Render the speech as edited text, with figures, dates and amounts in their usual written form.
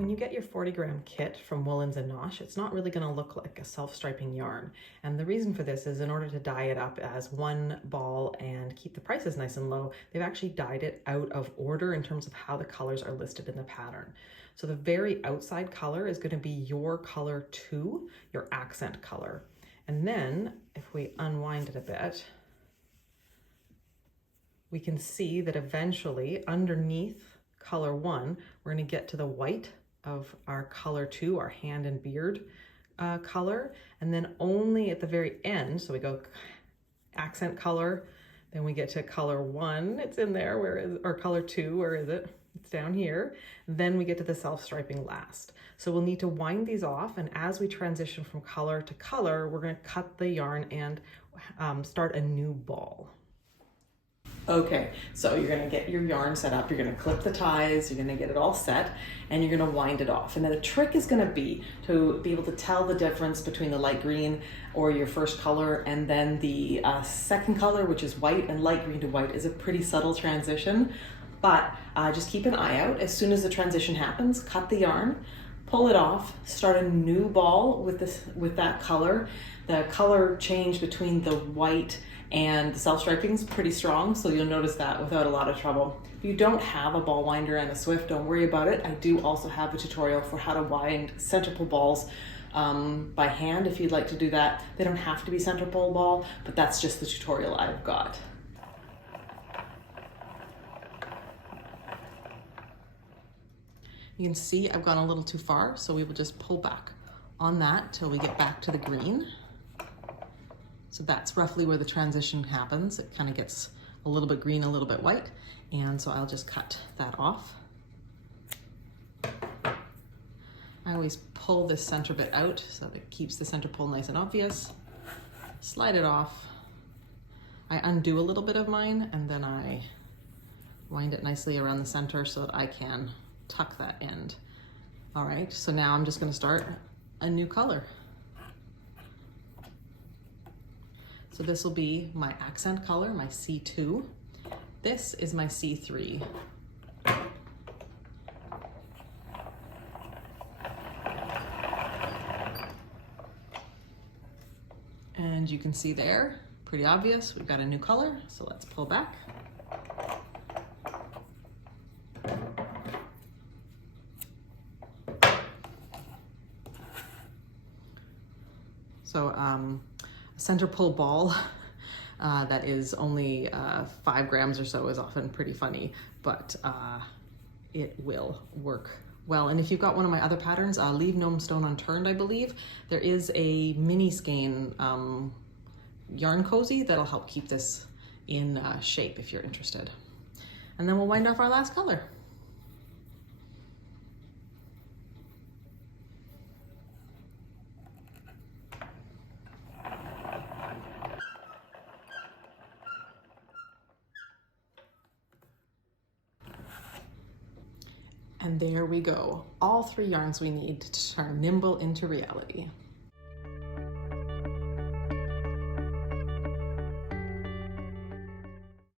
When you get your 40-gram kit from Woolens and Nosh, it's not really going to look like a self-striping yarn. And the reason for this is in order to dye it up as one ball and keep the prices nice and low, they've actually dyed it out of order in terms of how the colors are listed in the pattern. So the very outside color is going to be your color 2, your accent color. And then if we unwind it a bit, we can see that eventually underneath color 1, we're going to get to the white of our color 2, our hand and beard color, and then only at the very end, so we go accent color, then we get to color 1, it's in there, where is, or color 2, where is it? It's down here. Then we get to the self-striping last. So we'll need to wind these off, and as we transition from color to color, we're going to cut the yarn and start a new ball. Okay, so you're going to get your yarn set up, you're going to clip the ties, you're going to get it all set, and you're going to wind it off. And then the trick is going to be to be able to tell the difference between the light green or your first color and then the second color, which is white, and light green to white is a pretty subtle transition. But just keep an eye out. As soon as the transition happens, cut the yarn, pull it off, start a new ball with that color. The color change between the white and the self-striping is pretty strong, so you'll notice that without a lot of trouble. If you don't have a ball winder and a Swift, don't worry about it. I do also have a tutorial for how to wind center pull balls by hand if you'd like to do that. They don't have to be center pull ball, but that's just the tutorial I've got. You can see I've gone a little too far, so we will just pull back on that till we get back to the green. So that's roughly where the transition happens. It kind of gets a little bit green, a little bit white. And so I'll just cut that off. I always pull this center bit out so that it keeps the center pull nice and obvious. Slide it off. I undo a little bit of mine and then I wind it nicely around the center so that I can tuck that end. All right, so now I'm just going to start a new color. So this will be my accent color, my C2. This is my C3. And you can see there, pretty obvious, we've got a new color, so let's pull back. So center pull ball that is only 5 grams or so is often pretty funny, but it will work well. And if you've got one of my other patterns, Leave No Stone Unturned, I believe, there is a mini skein yarn cozy that'll help keep this in shape if you're interested. And then we'll wind off our last color. And there we go, all 3 yarns we need to turn nimble into reality.